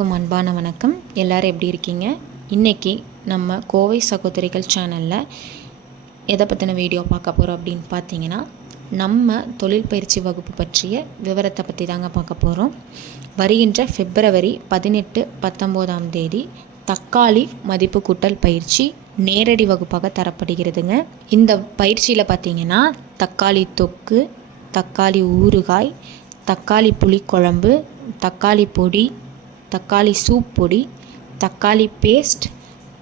அன்பான வணக்கம். எல்லாரும் எப்படி இருக்கீங்க? இன்றைக்கி நம்ம கோவை சகோதரிகள் சேனலில் எதை பற்றின வீடியோ பார்க்க போகிறோம் அப்படின்னு பார்த்தீங்கன்னா நம்ம தொழில் பயிற்சி வகுப்பு பற்றிய விவரத்தை பற்றி தாங்க பார்க்க போகிறோம் வருகின்ற பிப்ரவரி பதினெட்டு பத்தொம்போதாம் தேதி தக்காளி மதிப்பு கூட்டல் பயிற்சி நேரடி வகுப்பாக தரப்படுகிறதுங்க. இந்த பயிற்சியில் பார்த்தீங்கன்னா தக்காளி தொக்கு தக்காளி ஊறுகாய் தக்காளி புளிக்குழம்பு தக்காளி பொடி தக்காளி சூப் பொடி தக்காளி பேஸ்ட்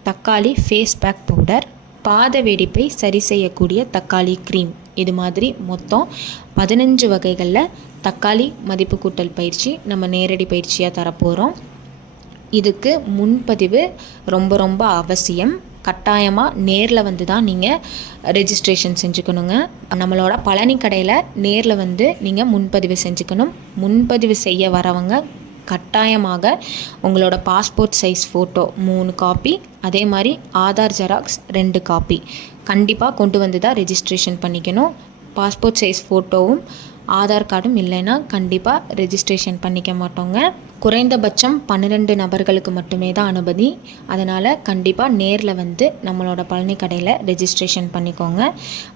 தக்காளி ஃபேஸ் பேக் பவுடர் பாத வெடிப்பை சரி செய்யக்கூடிய தக்காளி க்ரீம் இது மாதிரி மொத்தம் பதினஞ்சு வகைகளில் தக்காளி மதிப்பு கூட்டல் பயிற்சி நம்ம நேரடி பயிற்சியாக தரப்போகிறோம் இதுக்கு முன்பதிவு ரொம்ப ரொம்ப அவசியம். கட்டாயமாக நேரில் வந்து தான் நீங்கள் ரெஜிஸ்ட்ரேஷன் செஞ்சுக்கணுங்க. நம்மளோட பழனி கடையில் நேரில் வந்து நீங்கள் முன்பதிவு செஞ்சுக்கணும். முன்பதிவு செய்ய வரவங்க கட்டாயமாக உங்களோட பாஸ்போர்ட் சைஸ் ஃபோட்டோ மூணு காப்பி அதே மாதிரி ஆதார் ஜெராக்ஸ் ரெண்டு காப்பி கண்டிப்பாக கொண்டு வந்து தான் ரெஜிஸ்ட்ரேஷன் பண்ணிக்கணும். பாஸ்போர்ட் சைஸ் ஃபோட்டோவும் ஆதார் கார்டும் இல்லைன்னா கண்டிப்பாக ரெஜிஸ்ட்ரேஷன் பண்ணிக்க மாட்டோங்க. குறைந்தபட்சம் பன்னிரெண்டு நபர்களுக்கு மட்டுமே தான் அனுமதி. அதனால் கண்டிப்பாக நேரில் வந்து நம்மளோட பழனி கடையில் ரெஜிஸ்ட்ரேஷன் பண்ணிக்கோங்க.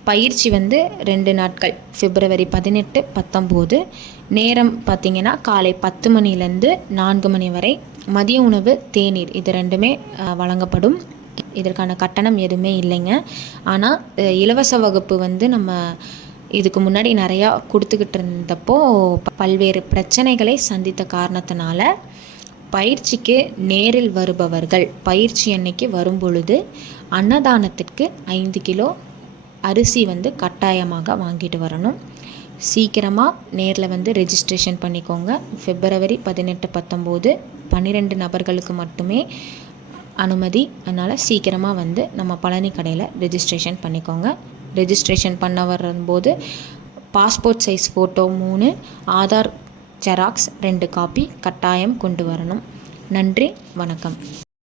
பயிற்சி வந்து ரெண்டு நாட்கள். பிப்ரவரி பதினெட்டு பத்தொம்போது. நேரம் பார்த்திங்கன்னா காலை பத்து மணிலேருந்து நான்கு மணி வரை. மதிய உணவு தேநீர் இது ரெண்டுமே வழங்கப்படும். இதற்கான கட்டணம் எதுவுமே இல்லைங்க. ஆனால் இலவச வகுப்பு வந்து நம்ம இதுக்கு முன்னாடி நிறையா கொடுத்துக்கிட்டு இருந்தப்போ ப- பல்வேறு பிரச்சனைகளை சந்தித்த காரணத்தினால பயிற்சிக்கு நேரில் வருபவர்கள் பயிற்சி அன்னைக்கு வரும் பொழுது அன்னதானத்திற்கு ஐந்து கிலோ அரிசி வந்து கட்டாயமாக வாங்கிட்டு வரணும். சீக்கிரமாக நேரில் வந்து ரெஜிஸ்ட்ரேஷன் பண்ணிக்கோங்க. பிப்ரவரி பதினெட்டு பத்தொம்போது பன்னிரெண்டு நபர்களுக்கு மட்டுமே அனுமதி. அதனால் சீக்கிரமாக வந்து நம்ம பழனி கடையில் ரெஜிஸ்ட்ரேஷன் பண்ணிக்கோங்க. ரெஜிஸ்ட்ரேஷன் பண்ண வரும்போது பாஸ்போர்ட் சைஸ் ஃபோட்டோ மூணு ஆதார் ஜெராக்ஸ் ரெண்டு காப்பி கட்டாயம் கொண்டு வரணும். நன்றி வணக்கம்.